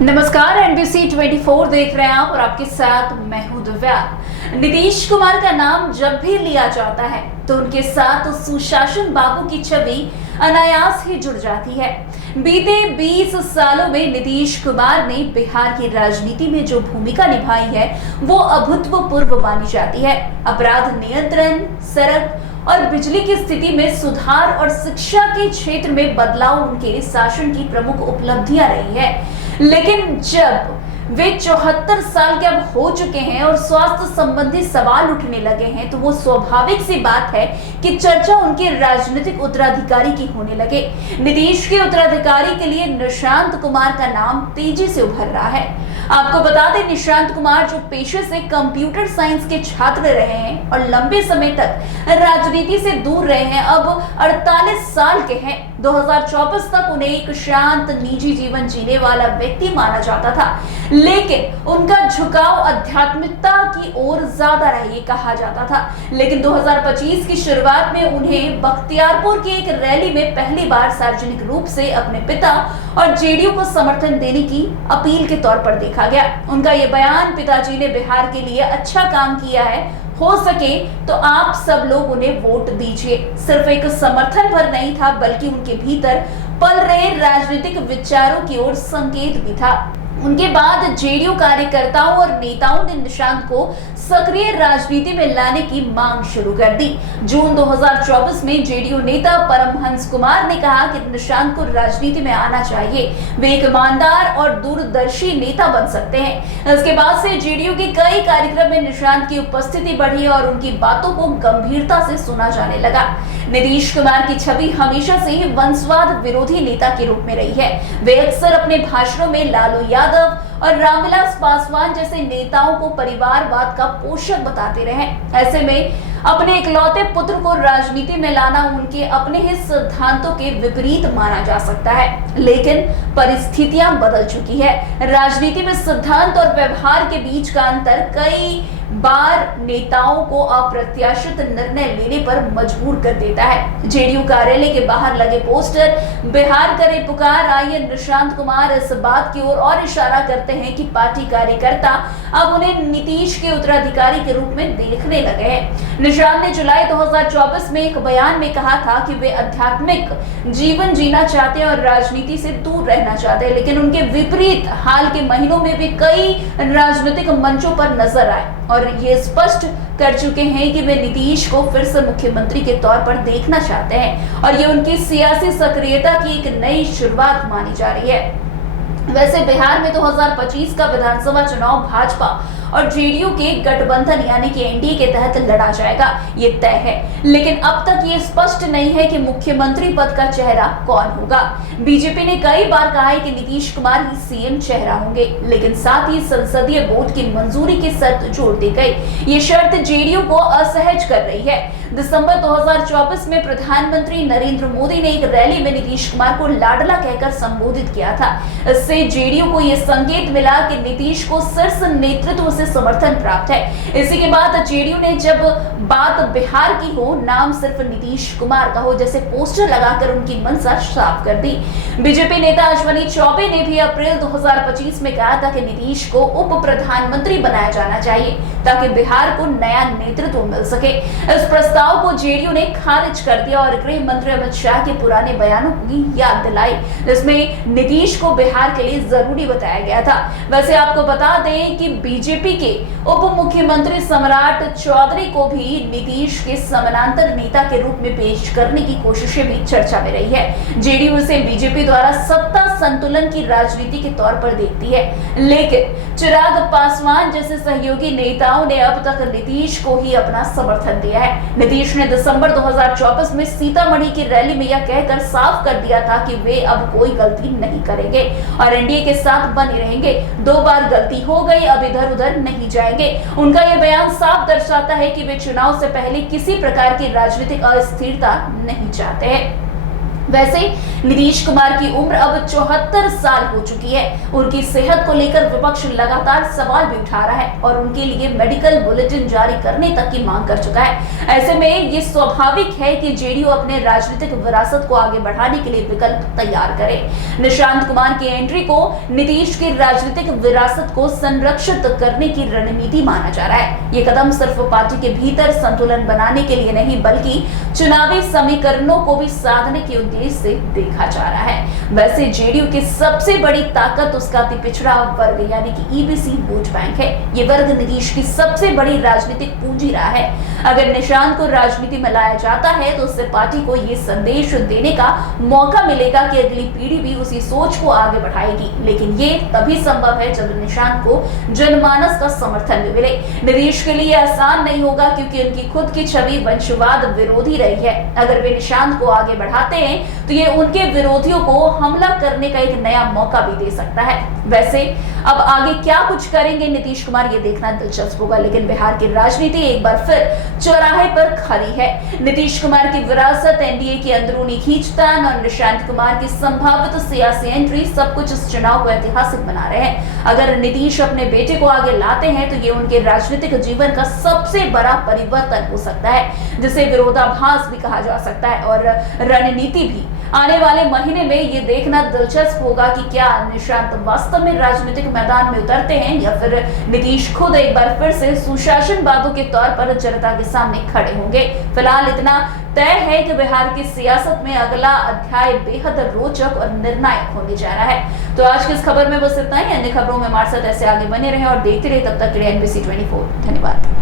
नमस्कार, एनबीसी 24 देख रहे हैं आप और आपके साथ मैं हूं दिव्या। नीतीश कुमार का नाम जब भी लिया जाता है तो उनके साथ सुशासन बाबू की छवि अनायास ही जुड़ जाती है। बीते 20 सालों में नीतीश कुमार ने बिहार की राजनीति में जो भूमिका निभाई है वो अभूतपूर्व मानी जाती है। अपराध नियंत्रण, सड़क और बिजली की स्थिति में सुधार और शिक्षा के क्षेत्र में बदलाव उनके शासन की प्रमुख उपलब्धियां रही है। लेकिन जब वे 74 साल के अब हो चुके हैं और स्वास्थ्य संबंधी सवाल उठने लगे हैं तो वो स्वाभाविक सी बात है कि चर्चा उनके राजनीतिक उत्तराधिकारी की होने लगे। नीतीश के उत्तराधिकारी के लिए निशांत कुमार का नाम तेजी से उभर रहा है। आपको बता दें, निशांत कुमार जो पेशे से कंप्यूटर साइंस के छात्र रहे हैं और लंबे समय तक राजनीति से दूर रहे हैं, अब 48 साल के हैं। 2024 तक उन्हें एक शांत निजी जीवन जीने वाला व्यक्ति माना जाता था, लेकिन उनका झुकाव आध्यात्मिकता की ओर ज्यादा रहा, ये कहा जाता था। लेकिन 2025 की शुरुआत में उन्हें बख्तियारपुर की एक रैली में पहली बार सार्वजनिक रूप से अपने पिता और जेडीयू को समर्थन देने की अपील के तौर पर देखा गया। उनका ये बयान, पिताजी ने बिहार के लिए अच्छा काम किया है, हो सके तो आप सब लोग उन्हें वोट दीजिए, सिर्फ एक समर्थन भर नहीं था बल्कि उनके भीतर पल रहे राजनीतिक विचारों की ओर संकेत भी था। उनके बाद जेडीयू कार्यकर्ताओं और नेताओं ने निशांत को सक्रिय राजनीति में लाने की मांग शुरू कर दी। जून 2024 में जेडीयू नेता परमहंस कुमार ने कहा कि निशांत को राजनीति में आना चाहिए, वे एक ईमानदार और दूरदर्शी नेता बन सकते हैं। इसके बाद से जेडीयू के कई कार्यक्रम में निशांत की उपस्थिति बढ़ी और उनकी बातों को गंभीरता से सुना जाने लगा। नीतीश कुमार की छवि हमेशा से ही वंशवाद विरोधी नेता के रूप में रही है। वे अक्सर अपने भाषणों में लालू यादव और रामविलास पासवान जैसे नेताओं को परिवारवाद का पोषक बताते रहे। ऐसे में अपने इकलौते पुत्र को राजनीति में लाना उनके अपने ही सिद्धांतों के विपरीत माना जा सकता है, लेकिन परिस्थितियां बदल चुकी है। राजनीति में सिद्धांत और व्यवहार के बीच का अंतर कई बार नेताओं को अप्रत्याशित निर्णय लेने पर मजबूर कर देता है। जेडीयू कार्यालय के बाहर लगे पोस्टर बिहार करे पुकार, आइए निशांत कुमार इस बात की ओर और इशारा करते हैं कि पार्टी कार्यकर्ता अब उन्हें नीतीश के उत्तराधिकारी के रूप में देखने लगे हैं। निशांत ने जुलाई 2024 में एक बयान में कहा था कि वे आध्यात्मिक जीवन जीना चाहते हैं और राजनीति से दूर रहना चाहते हैं, लेकिन उनके विपरीत हाल के महीनों में भी कई राजनीतिक मंचों पर नजर आए और ये स्पष्ट कर चुके हैं कि वे नीतीश को फिर से मुख्यमंत्री के तौर पर देखना चाहते हैं और ये उनकी सियासी सक्रियता की एक नई शुरुआत मानी जा रही है। वैसे बिहार में 2025 का विधानसभा चुनाव भाजपा और जेडीयू के गठबंधन यानी कि एनडीए के तहत लड़ा जाएगा, ये तय है। लेकिन अब तक ये स्पष्ट नहीं है कि मुख्यमंत्री पद का चेहरा कौन होगा। बीजेपी ने कई बार कहा है कि नीतीश कुमार ही सीएम चेहरा होंगे, लेकिन साथ ही संसदीय बोर्ड की मंजूरी की शर्त जोड़ दी गई। ये शर्त जेडीयू को असहज कर रही है। दिसंबर 2024 में प्रधानमंत्री नरेंद्र मोदी ने एक रैली में नीतीश कुमार को लाडला कहकर संबोधित किया था। इससे जेडीयू को यह संकेत मिला कि नीतीश को शीर्ष नेतृत्व से समर्थन प्राप्त है। इसी के बाद जेडीयू ने जब बात बिहार की हो, नाम सिर्फ नीतीश कुमार का हो जैसे पोस्टर लगाकर उनकी मंशा साफ कर दी। बीजेपी नेता अश्विनी चौबे ने भी अप्रैल 2025 में कहा था कि नीतीश को उप प्रधानमंत्री बनाया जाना चाहिए ताकि बिहार को नया नेतृत्व मिल सके। इस प्रस्ताव को जेडीयू ने खारिज कर दिया और गृह मंत्री अमित शाह के पुराने बयानों की याद दिलाई, जिसमें नीतीश को बिहार के लिए जरूरी बताया गया था। वैसे आपको बता दें कि बीजेपी के उप मुख्यमंत्री सम्राट चौधरी को भी नीतीश के समानांतर नेता के रूप में पेश करने की कोशिशें भी चर्चा में रही है। जेडीयू इसे बीजेपी द्वारा सत्ता संतुलन की राजनीति के तौर पर देखती है, लेकिन चिराग पासवान जैसे सहयोगी नेताओं ने अब तक नीतीश को ही अपना समर्थन दिया है। नीतीश ने दिसंबर 2024 में सीतामढ़ी की रैली में यह कहकर साफ कर दिया था कि वे अब कोई गलती नहीं करेंगे और एनडीए के साथ बने रहेंगे। 2 बार गलती हो गई, अब इधर उधर नहीं जाएंगे। उनका यह बयान साफ दर्शाता है कि वे चुनाव से पहले किसी प्रकार की राजनीतिक अस्थिरता नहीं चाहते हैं। वैसे नीतीश कुमार की उम्र अब 74 साल हो चुकी है। उनकी सेहत को लेकर विपक्ष लगातार सवाल भी उठा रहा है और उनके लिए मेडिकल बुलेटिन जारी करने तक की मांग कर चुका है। ऐसे में ये स्वाभाविक है कि जेडीयू अपने राजनीतिक विरासत को आगे बढ़ाने के लिए विकल्प तैयार करे। निशांत कुमार की एंट्री को नीतीश की राजनीतिक विरासत को संरक्षित करने की रणनीति माना जा रहा है। ये कदम सिर्फ पार्टी के भीतर संतुलन बनाने के लिए नहीं, बल्कि चुनावी समीकरणों को भी साधने के उद्देश्य से देखा जा रहा है। वैसे जेडीयू की सबसे बड़ी ताकत उसका अति पिछड़ा वर्ग यानी कि ईबीसी वोट बैंक है। ये वर्ग नीतीश की सबसे बड़ी राजनीतिक पूंजी रहा है। अगर निशांत को राजनीति में लाया जाता है तो उससे पार्टी को ये संदेश देने का मौका मिलेगा कि अगली पीढ़ी भी उसी सोच को आगे बढ़ाएगी। लेकिन ये तभी संभव है जब निशांत को जनमानस का समर्थन भी मिले। नीतीश के लिए आसान नहीं होगा क्योंकि उनकी खुद की छवि वंशवाद विरोधी रही है। अगर वे निशांत को आगे बढ़ाते हैं तो ये उनके विरोधियों को हमला करने का एक नया मौका भी दे सकता है। वैसे अब आगे क्या कुछ करेंगे नीतीश कुमार, ये देखना दिलचस्प होगा। लेकिन बिहार की राजनीति एक बार फिर चौराहे पर खड़ी है। नीतीश कुमार की विरासत, एनडीए की अंदरूनी खींचतान और निशांत कुमार की संभावित सियासी एंट्री सब कुछ इस चुनाव को ऐतिहासिक बना रहे हैं। अगर नीतीश अपने बेटे को आगे लाते हैं तो ये उनके राजनीतिक जीवन का सबसे बड़ा परिवर्तन हो सकता है, जिसे विरोधाभास भी कहा जा सकता है। और रणनीति भी आने वाले महीने में ये देखना दिलचस्प होगा कि क्या निशांत वास्तव में राजनीतिक मैदान में उतरते हैं या फिर नीतीश खुद एक बार फिर से सुशासन बाबू के तौर पर जनता के सामने खड़े होंगे। फिलहाल इतना तय है कि बिहार की सियासत में अगला अध्याय बेहद रोचक और निर्णायक होने जा रहा है। तो आज की इस खबर में बस इतना ही। अन्य खबरों में हमारे साथ ऐसे आगे बने रहे और देखते रहे। तब तक के लिए NBC 24 धन्यवाद।